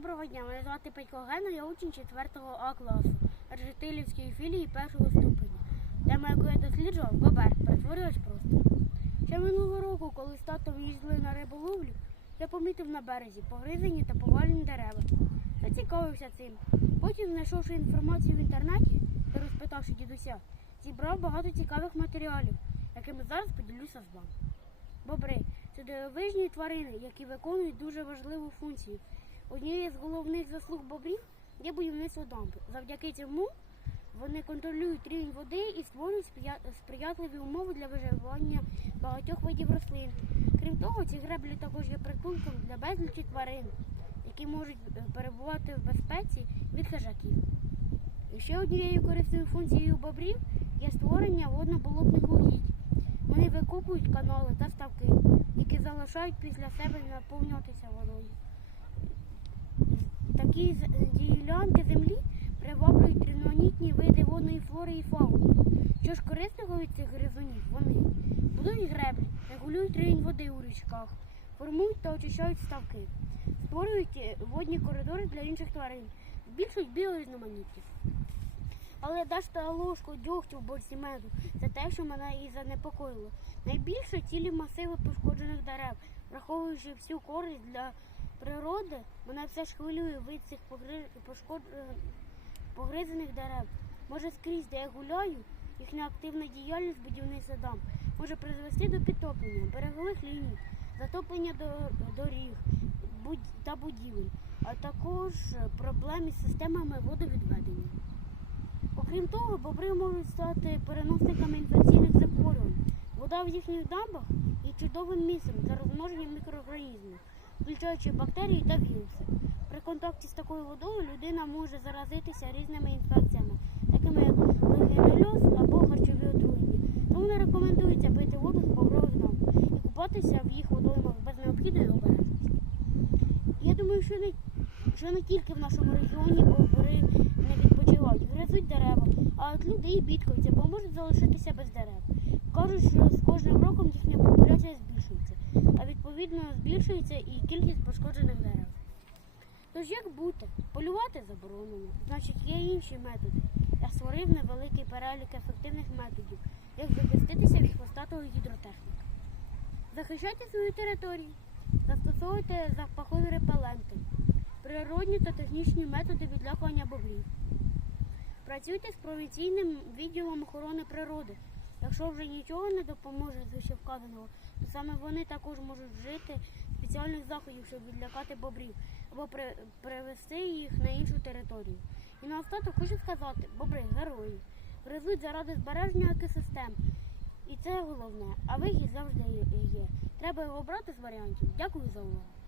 Доброго дня, мене звати Петько Гена, я учень 4 А класу Аржетилівської філії першого ступеня. Тема, яку я досліджував, бобер, перетворювач просто. Ще минулого року, коли з татом їздили на риболовлю, я помітив на березі погризані та повалені дерева. Зацікавився цим. Потім, знайшовши інформацію в інтернеті та розпитавши дідуся, зібрав багато цікавих матеріалів, якими зараз поділюся з вами. Бобри це дивовижні тварини, які виконують дуже важливу функцію. Однією з головних заслуг бобрів є будівництво дамб. Завдяки цьому вони контролюють рівень води і створюють сприя- сприятливі умови для виживання багатьох видів рослин. Крім того, ці греблі також є притулком для безлічі тварин, які можуть е, перебувати в безпеці від хижаків. І ще однією корисною функцією бобрів є створення водно-болотних угідь. Вони викопують канали та ставки, які залишають після себе наповнюватися водою. Такі ділянки землі приваблюють різноманітні види водної флори і фауни. Що ж корисного від цих гризунів? Вони будують греблі, регулюють рівень води у річках, формують та очищають ставки, створюють е, водні коридори для інших тварин, збільшують біорізноманітність. Але дашта ложку дьогтю в борці меду це те, що мене і занепокоїло. Найбільше цілі масиви пошкоджених дерев, враховуючи всю користь для природи, мене все ж хвилює вид цих пошкод- е, погризаних дерев. Може скрізь, де я гуляю, їхня активна діяльність будівництва дам може призвести до підтоплення берегових ліній, затоплення доріг та будівель, а також проблем із системами водовідведення. Окрім того, бобри можуть стати переносниками інфекційних захворювань. Вода в їхніх дамбах є чудовим місцем для розмноження мікроорганізмів, включаючи бактерії та віруси. При контакті з такою водою людина може заразитися різними інфекціями, такими як легіонельоз або харчові отруєння. Тому не рекомендується пити воду з бобрових дамб і купатися в їх водоймах без необхідної обережності. Я думаю, що не, що не тільки в нашому регіоні бобри не відпочивають, гризуть дерева, а от люди і бідкаються, бо можуть залишитися без дерев. Кажуть, що з кожним роком їхня популяція збільшується, відповідно збільшується і кількість пошкоджених дерев. Тож як бути? Полювати заборонено, значить є інші методи. Я створив невеликий перелік ефективних методів, як захиститися від хвостатого гідротехніка. Захищайте свою територію, застосовуйте запахові репеленти, природні та технічні методи відлякування бобрів. Працюйте з провінційним відділом охорони природи. Якщо вже нічого не допоможе з вищевказаного, саме вони також можуть вжити спеціальних заходів, щоб відлякати бобрів або при, привести їх на іншу територію. І наостанок хочу сказати, бобри герої, гризуть заради збереження екосистем. І це головне, а вихід завжди є. Треба його брати з варіантів. Дякую за увагу.